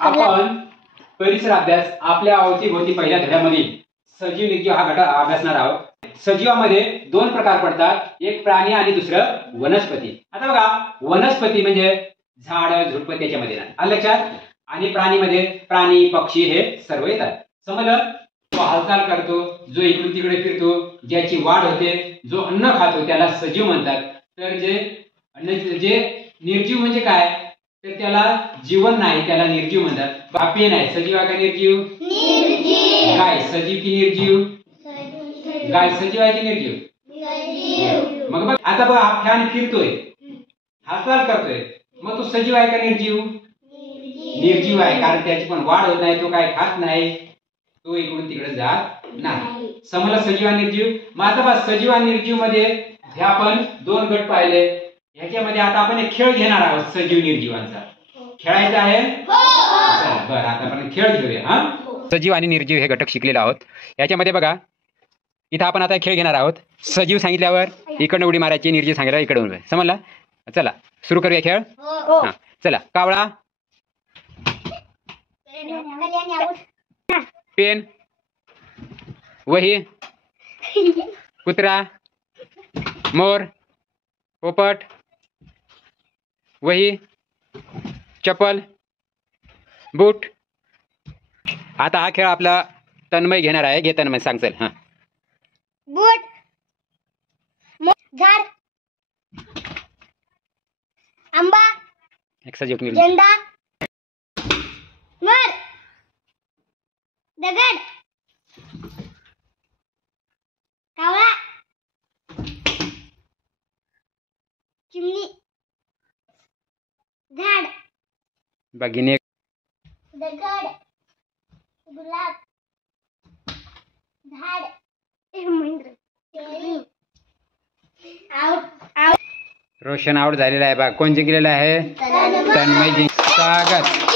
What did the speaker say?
आपण परिसर अभ्यास आपल्या अवतीभोवती पहिल्या धड्यामध्ये सजीव निर्जीव हा घटक अभ्यासणार आहोत. सजीवामध्ये दोन प्रकार पडतात, एक प्राणी आणि दुसरं वनस्पती. आता बघा, वनस्पती म्हणजे झाड झुडप त्याच्यामध्ये येतात, आलं लक्षात. आणि प्राणीमध्ये प्राणी पक्षी हे सर्व येतात. समजलं? जो हालचाल करतो, जो इकडून तिकडे फिरतो, ज्याची वाढ होते, जो अन्न खातो त्याला सजीव म्हणतात. तर जे निर्जीव म्हणजे काय, तर त्याला जीवन नाही, त्याला निर्जीव म्हणतात. बापे नाही, सजीव आहे का निर्जीव? गाय सजीव की निर्जीव? गाय सजीव आहे की निर्जीव? मग बघ, आता बघ, हा फॅन फिरतोय, हालचाल करतोय, मग तो सजीव आहे का निर्जीव? निर्जीव आहे, कारण त्याची पण वाढ होत नाही, तो काय खात नाही, तो इकडून तिकडे जात नाही. समजलं सजीव आणि निर्जीव? मग आता बघ, सजीव आणि निर्जीव मध्ये हे आपण दोन गट पाहिले. ह्याच्यामध्ये आता आपण एक खेळ घेणार आहोत सजीव निर्जीवांचा. खेळायचा आहे? बरं, आता आपण खेळ घेऊया. हा, सजीव आणि निर्जीव हे घटक शिकलेले आहोत. याच्यामध्ये बघा, इथं आपण आता खेळ घेणार आहोत. सजीव सांगितल्यावर इकडनं उडी मारायची, निर्जीव सांगितल्यावर इकडे उडी. समजला? चला सुरू करूया खेळ. हा, चला. कावळा, पेन, वही, कुत्रा, मोर, पोपट, वही, चप्पल, बूट. आता हा खेळ आपला तन्मय घेणार आहे. घे तन्मय, सांग. चल. हा, बूट, झाड, आंबा, झेंडा, मोर, दगड, कावळा, चिमणी, झाड, बागिने, दगड, गुलाब, झाड, रोशन आउट झालेला आहे. बा कोण जिंकलेला आहे? तन्मय. स्वागत.